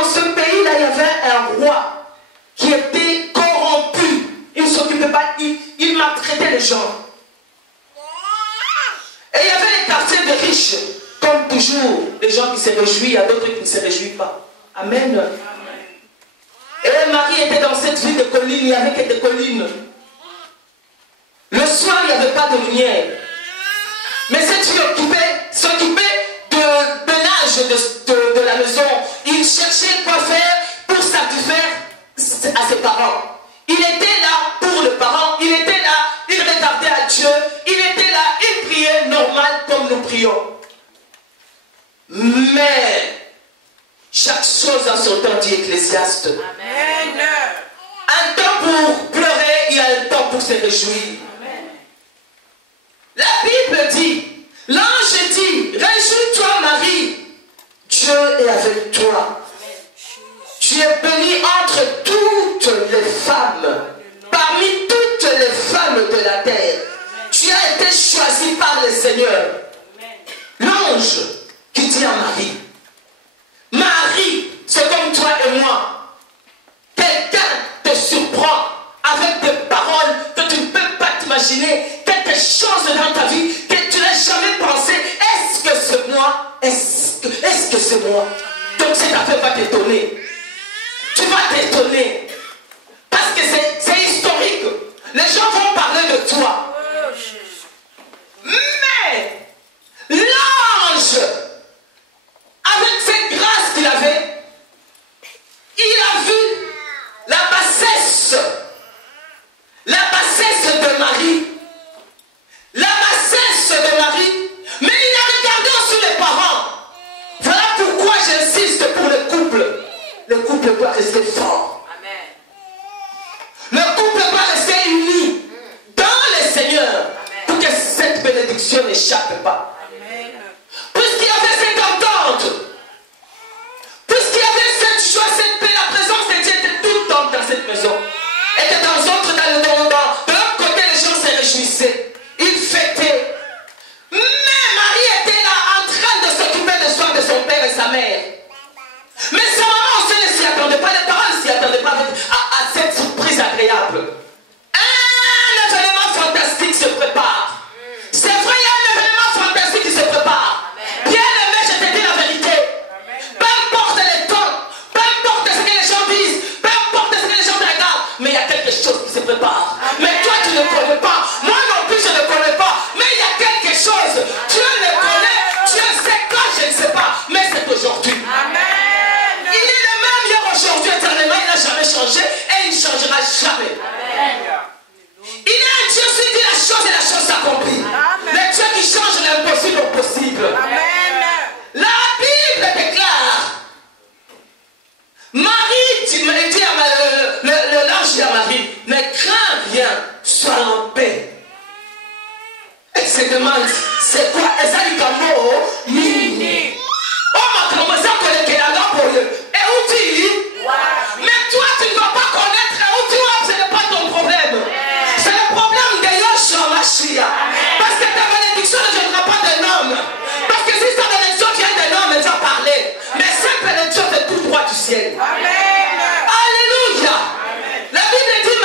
dans ce pays-là, il y avait un roi qui était corrompu. Il ne s'occupait pas, il maltraitait les gens. Et il y avait les quartiers de riches, comme toujours, les gens qui se réjouissent, il y a d'autres qui ne se réjouissent pas. Amen. Et Marie était dans cette ville de collines, il n'y avait que des collines. Le soir, il n'y avait pas de lumière. Mais cette fille s'occupait de ménage de la maison. Il cherchait quoi faire pour satisfaire à ses parents. Il était là pour les parents, il était là, il regardait à Dieu, il était là, il priait normal comme nous prions. Mais chaque chose en son temps, dit Ecclésiaste. Amen. Un temps pour pleurer, il y a un temps pour se réjouir. Amen. La Bible dit, l'ange dit, réjouis-toi Marie, Dieu est avec toi. Tu es bénie entre toutes les femmes, parmi toutes les femmes de la terre. Tu as été choisie par le Seigneur. L'ange qui dit à Marie, Marie, c'est comme toi et moi. Quelqu'un te surprend avec des paroles que tu ne peux pas t'imaginer, quelque chose dans ta vie que tu n'as jamais pensé. Est-ce que c'est moi? Est-ce que c'est moi? Donc cette affaire va t'étonner. Tu vas t'étonner. Parce que c'est historique. Les gens vont parler de toi. Mais l'ange, avec cette grâce qu'il avait, il a vu la bassesse de Marie. La bassesse de Marie. Mais il a regardé aussi les parents. Voilà pourquoi j'insiste pour le couple. Le couple doit rester fort. Amen. Le couple doit rester uni dans le Seigneur. Amen. Pour que cette bénédiction n'échappe pas. Amen. Puisqu'il y avait cette entente, puisqu'il y avait cette joie, cette paix, la présence de Dieu était tout le temps dans cette maison. Et de temps en temps, de l'autre côté, les gens se réjouissaient. Ils fêtaient. Mais Marie était là en train de s'occuper de soi, de son père et sa mère. Mais sa maman aussi ne s'y attendait pas, les parents ne s'y attendaient pas à cette surprise agréable. Un événement fantastique se prépare. C'est vrai, il y a un événement fantastique qui se prépare. Bien aimé, je te dis la vérité. Peu importe les temps, peu importe ce que les gens disent, peu importe ce que les gens te regardent, mais il y a quelque chose qui se prépare. Mais toi, tu ne connais pas. Moi non plus, je ne connais pas. Mais il y a quelque chose. Dieu le connaît. Dieu sait quand, je ne sais pas. Mais c'est aujourd'hui. Amen. Aujourd'hui, éternellement, il n'a jamais changé et il ne changera jamais. Amen. Il est un Dieu qui dit la chose et la chose s'accomplit. Le Dieu qui change l'impossible au possible. Amen. La Bible déclare, Marie dit l'ange dit à Marie, ne crains rien, sois en paix. Elle se demande, c'est quoi? Et ça lui dit, Mini. Oh, ma grand-mère, ça connaît qu'elle a là pour eux. Et où tu es? Mais toi, tu ne dois pas connaître où tu es, ce n'est pas ton problème. C'est le problème de Yoshua Mashiach. Parce que ta bénédiction ne viendra pas d'un homme. Parce que si ta bénédiction vient d'un homme, elle va parler. Mais cette bénédiction est tout droit du ciel. Amen. Alléluia. Amen. La Bible dit,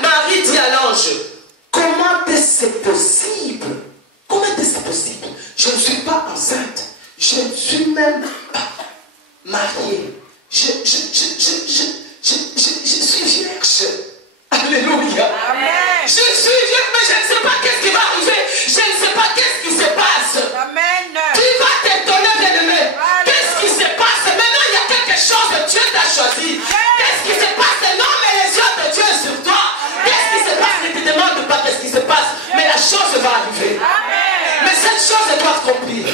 Marie dit à l'ange, comment est-ce possible? Comment est-ce possible? Je ne suis pas enceinte. Je ne suis même pas mariée. Je suis vierge. Alléluia. Amen. Je suis vierge, mais je ne sais pas qu'est-ce qui va arriver. Je ne sais pas qu'est-ce qui se passe. Amen. Tu vas t'étonner, bien-aimé. Qu'est-ce qui se passe? Maintenant, il y a quelque chose que Dieu t'a choisi. Qu'est-ce qui se passe? Non, mais les yeux de Dieu sont sur toi. Qu'est-ce qui se passe? Ne te demande pas qu'est-ce qui se passe. Mais la chose va arriver. Amen. Mais cette chose doit accomplir.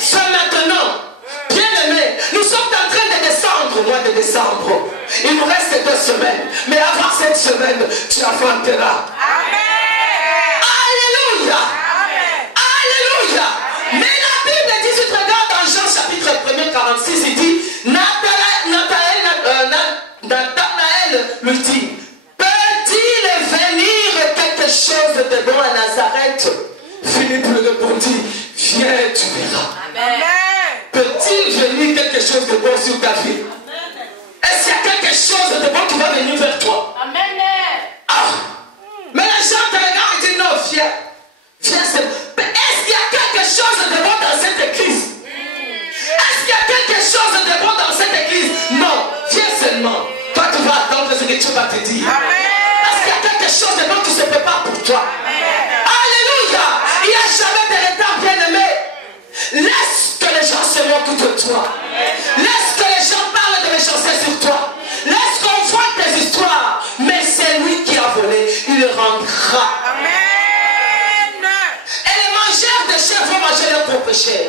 C'est maintenant. Bien-aimé, nous sommes en train de descendre au mois de décembre. Il nous reste 2 semaines. Mais avant cette semaine, tu affronteras. Amen. Alléluia. Amen. Alléluia. Amen. Mais la Bible dit, si tu regardes dans Jean chapitre 1er 46, il dit, Nathanaël lui dit, peut-il venir quelque chose de bon à Nazareth? Philippe lui répondit, viens, tu verras. Amen. Peut-il venir quelque chose de bon sur ta vie? Est-ce qu'il y a quelque chose de bon qui va venir vers toi? Amen. Ah. Mais les gens te regardent et disent non, viens. Viens, mais est-ce qu'il y a quelque chose de bon dans cette église? Est-ce qu'il y a quelque chose de bon dans cette église? Non, viens seulement. Toi, tu vas attendre ce que tu vas te dire. Est-ce qu'il y a quelque chose de bon qui se prépare pour toi? Alléluia. Il n'y a jamais de retard, bien-aimé. Laisse que les gens se moquent de toi. Laisse que les gens parlent de méchanceté sur toi. Laisse qu'on voit tes histoires. Mais c'est lui qui a volé. Il le rendra. Et les mangeurs de chair vont manger leur propre chair.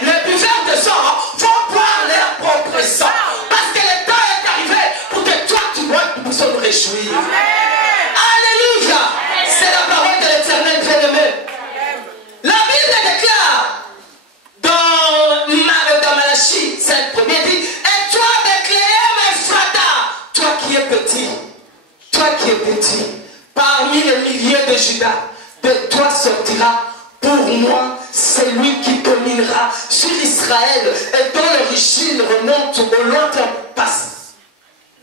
Les buveurs de sang vont boire leur propre sang. Parce que le temps est arrivé pour que toi tu bois, nous puissions nous réjouir. Alléluia. C'est la parole de l'Éternel bien-aimé. La Bible déclare dans Malachie 5, premier dit, et toi Bethléem Ephrata, toi qui es petit, parmi les milliers de Judas, de toi sortira pour moi celui qui dominera sur Israël et dont l'origine remonte au lointain passe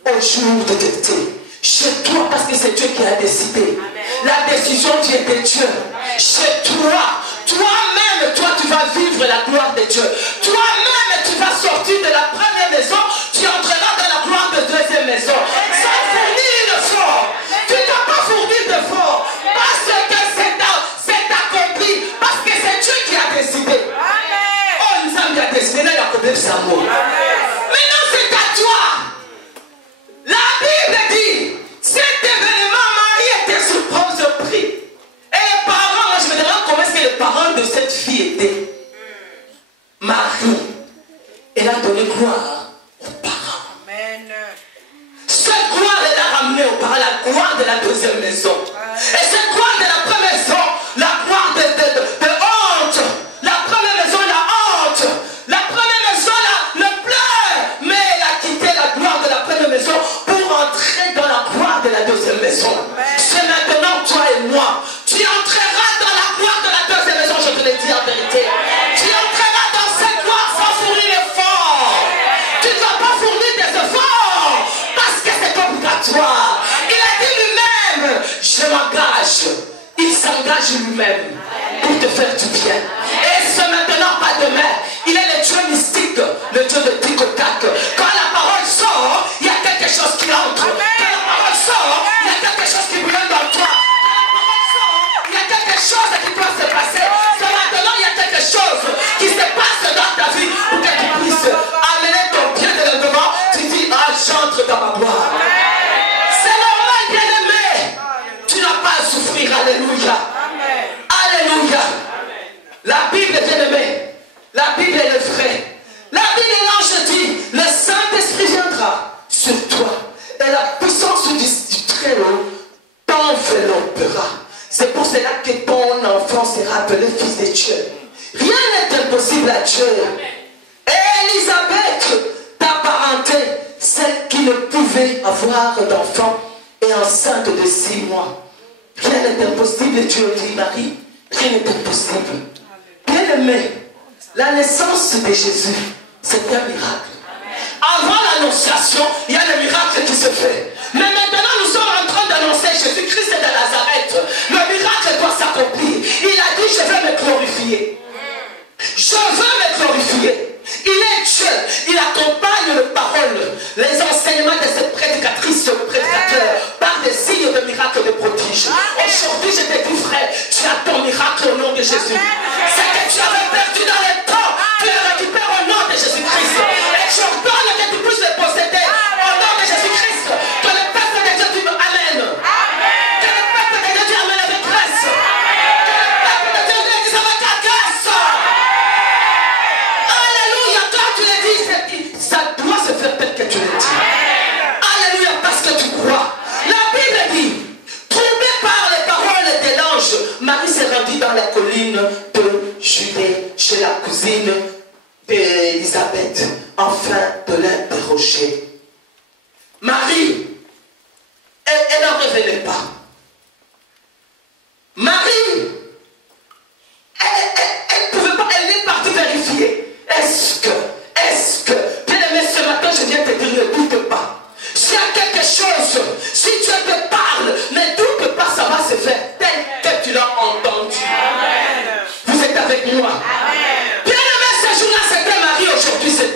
au jour de l'été. Chez toi, parce que c'est Dieu qui a décidé. La décision vient de Dieu. Chez toi, toi-même, toi tu vas vivre la gloire de Dieu. Toi-même, tu vas sortir de la première maison, tu entreras dans la gloire de la deuxième maison. Sans fournir d'effort. Tu ne dois pas fournir d'effort. Parce que c'est accompli. Parce que c'est Dieu qui a décidé. Oh, nous sommes bien décidés. Là, il y a combien de Samuel. Maintenant, c'est à toi. La Bible dit, cet événement, Marie était sur pause pris. Et les parents, moi je me demande comment est-ce que les parents de cette fille étaient. Marie, elle a donné gloire aux parents. Amen. Cette gloire, elle a ramené aux parents la gloire de la deuxième maison. Et cette gloire de la première maison, la gloire de honte. La première maison, la honte. La première maison, le pleur. Mais elle a quitté la gloire de la première maison pour entrer dans la gloire de la deuxième maison. C'est maintenant toi et moi. Tu entreras dans la gloire de la deuxième maison, je te l'ai dit en vérité. Tu entreras dans cette gloire sans fournir d'efforts. Tu ne dois pas fournir des efforts parce que c'est obligatoire. Il a dit lui-même, je m'engage. Il s'engage lui-même pour te faire du bien. Et ce maintenant, pas demain. Il est le Dieu mystique, le Dieu de tic-tac. Quand la parole sort, il y a quelque chose qui entre. Quand la parole sort, il y a quelque chose qui brûle dans toi. Quand la parole sort, il y a quelque chose qui doit se passer. Ce maintenant, il y a quelque chose qui se passe dans ta vie pour que tu puisses amener ton pied de devant. Tu dis, ah, j'entre dans ma gloire. C'est normal, bien-aimé. Tu n'as pas à souffrir. Alléluia. Alléluia. La Bible, bien-aimé, la Bible est le vrai. La Bible, l'ange dit, le Saint-Esprit viendra sur toi et la puissance du Très-Haut t'enveloppera. C'est pour cela que ton enfant sera appelé fils de Dieu. Rien n'est impossible à Dieu. Et Élisabeth, ta parenté, celle qui ne pouvait avoir d'enfant, est enceinte de 6 mois. Rien n'est impossible, Dieu dit Marie. Rien n'est impossible. Bien-aimé, la naissance de Jésus, c'est un miracle. Avant l'annonciation, il y a le miracle qui se fait. Mais maintenant, nous sommes en train d'annoncer Jésus-Christ de Nazareth. Le miracle doit s'accomplir. Il a dit, je vais me glorifier. Je veux me glorifier. Il est Dieu. Il accompagne les paroles, les enseignements de cette prédicatrice, le prédicateur, par des signes de miracles, de prodiges. Aujourd'hui, je te dis, frère, tu as ton miracle au nom de Jésus. C'est que tu avais perdu dans le temps, tu le récupères au nom de Jésus-Christ. Et je ordonne que tu puisses le posséder au nom de Jésus-Christ. Que le peuple de Dieu dise Amen. Que le peuple de Dieu dise Amen avec grâce. Que le peuple de Dieu dise avec la grâce. Alléluia. Quand tu le dis, ça doit se faire tel que tu le dis. Alléluia, parce que tu crois. La Bible dit, troublée par les paroles de l'ange, Marie s'est rendue dans la colline de Judée, chez la cousine d'Élisabeth, afin de l'interroger. Marie, elle n'en revenait pas. Marie, elle ne pouvait pas, elle est partie vérifier. Est-ce que, bien aimé, ce matin, je viens te dire, ne doute pas.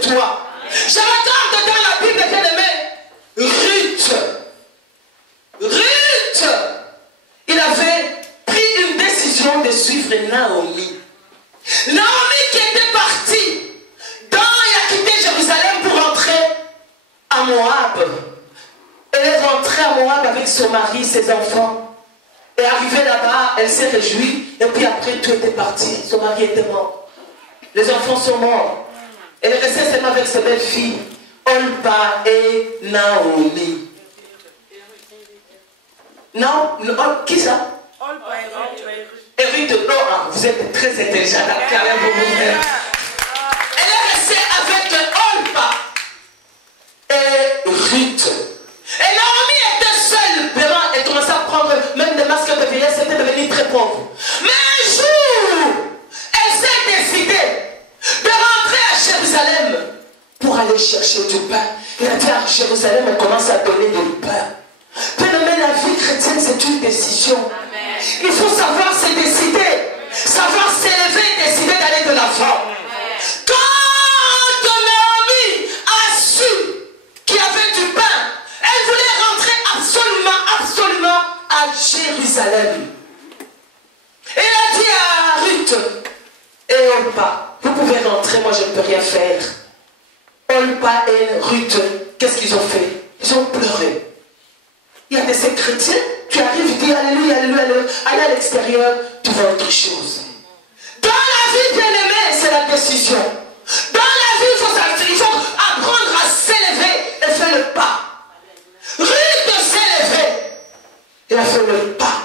toi. Je regarde dans la Bible, bien-aimé, Ruth, il avait pris une décision de suivre Naomi. Naomi qui était partie, il a quitté Jérusalem pour rentrer à Moab. Elle est rentrée à Moab avec son mari, ses enfants. Et arrivée là-bas, elle s'est réjouie. Et puis après, tout était parti. Son mari était mort. Les enfants sont morts. Elle est restée seulement avec ses belles filles, Olpa et Naomi. Non, qui ça? Olpa et Ruth. Vous êtes très intelligent. Elle est restée avec Olpa et Ruth. Et Naomi était seule. Elle commençait à prendre même des masques de vieillesse. Elle était devenue très pauvre. Mais un jour, elle s'est décidée de rentrer à Jérusalem pour aller chercher du pain. Et elle dit à Jérusalem, elle commence à donner du pain. Mais la vie chrétienne, c'est une décision. Amen. Il faut savoir se décider, savoir s'élever et décider d'aller de l'avant. Quand Naomi a su qu'il y avait du pain, elle voulait rentrer absolument à Jérusalem. Et elle a dit à Ruth et Olpa, vous pouvez rentrer, moi je ne peux rien faire. Olpa et Ruth, qu'est-ce qu'ils ont fait? Ils ont pleuré. Il y a des chrétiens, tu arrives, tu dis Alléluia, Alléluia, Alléluia. Allez à l'extérieur, tu vois autre chose. Dans la vie, bien-aimée, c'est la décision. Dans la vie, il faut apprendre à s'élever et faire le pas. Ruth s'est levée, il a fait le pas.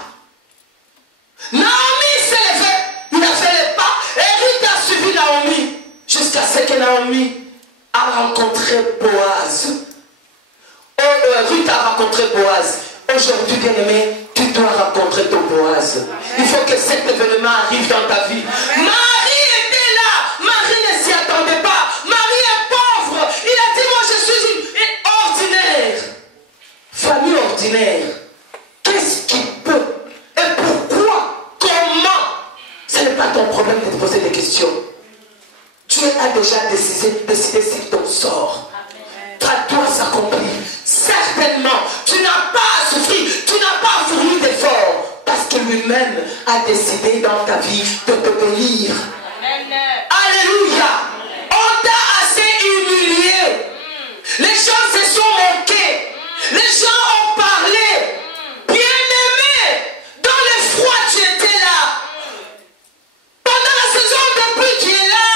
Naomi s'est levée, il a fait le pas. Et Ruth a suivi Naomi jusqu'à ce que Naomi a rencontré Boaz. Ruth a rencontré Boaz. Aujourd'hui, bien-aimé, tu dois rencontrer ton Boaz. Il faut que cet événement arrive dans ta vie. Marie était là. Marie ne s'y attendait pas. Marie est pauvre. Il a dit, moi je suis une ordinaire. Famille ordinaire. Qu'est-ce qui peut? Et pourquoi? Comment? Ce n'est pas ton problème de te poser des questions. Dieu a déjà décidé sur ton sort. Ta doit s'accomplir. Certainement, tu n'as pas à souffrir, tu n'as pas à fournir d'efforts, parce que lui-même a décidé dans ta vie de te bénir. Alléluia. On t'a assez humilié. Les gens se sont moqués. Les gens ont parlé. Bien-aimé, dans le froid tu étais là. Pendant la saison de pluie tu es là.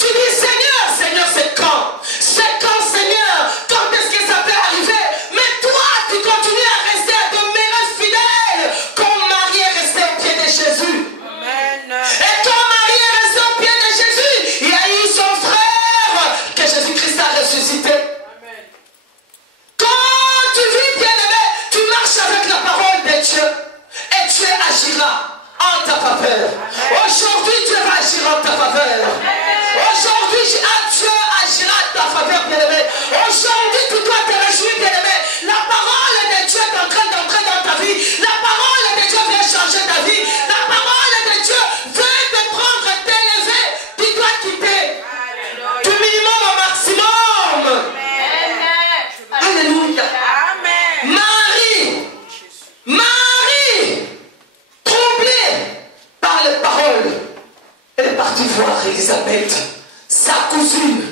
Tu dis Seigneur, Seigneur, c'est quand? C'est quand, Seigneur? Quand est-ce que ça peut arriver? Mais toi, tu continues à rester à demeurer fidèle comme Marie est restée au pied de Jésus. Amen. Et quand Marie est restée au pied de Jésus, il y a eu son frère que Jésus-Christ a ressuscité. Amen. Quand tu vis, bien-aimé, tu marches avec la parole de Dieu et Dieu agira en ta faveur. Aujourd'hui, Dieu va agir en ta faveur. Aujourd'hui, Dieu agira en ta faveur, bien-aimé. Aujourd'hui, tu dois te réjouir, bien-aimé. La parole de Dieu est en train d'entrer dans ta vie. La parole de Dieu vient changer ta vie. La parole de Dieu veut te prendre, t'élever. Tu dois quitter du minimum au maximum. Alléluia. Marie, troublée par les paroles, elle est partie voir Élisabeth, sa cousine.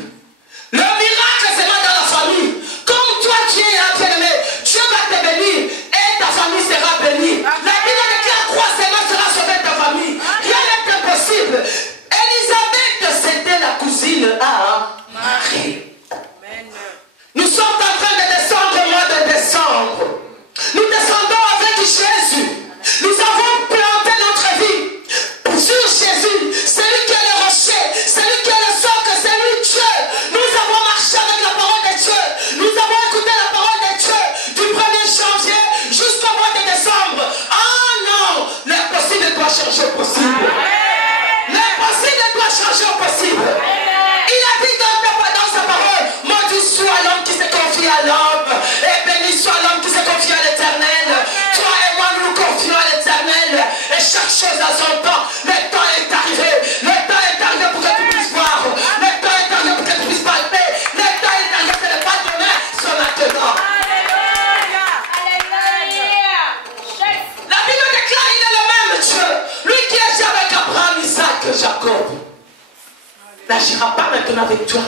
Le miracle, c'est là dans la famille. Comme toi, tu es là, bien-aimé, Dieu va te bénir et ta famille sera bénie. La Bible déclare crois seulement sera sauvé ta famille. Rien n'est impossible. Élisabeth, c'était la cousine à Marie. Nous sommes en train de descendre au mois de décembre. Nous descendons avec Jésus. Nous avons planté notre vie sur Jésus. C'est lui qui est le rocher. C'est lui qui est le socle. C'est lui Dieu. Nous avons marché n'agira pas maintenant avec toi.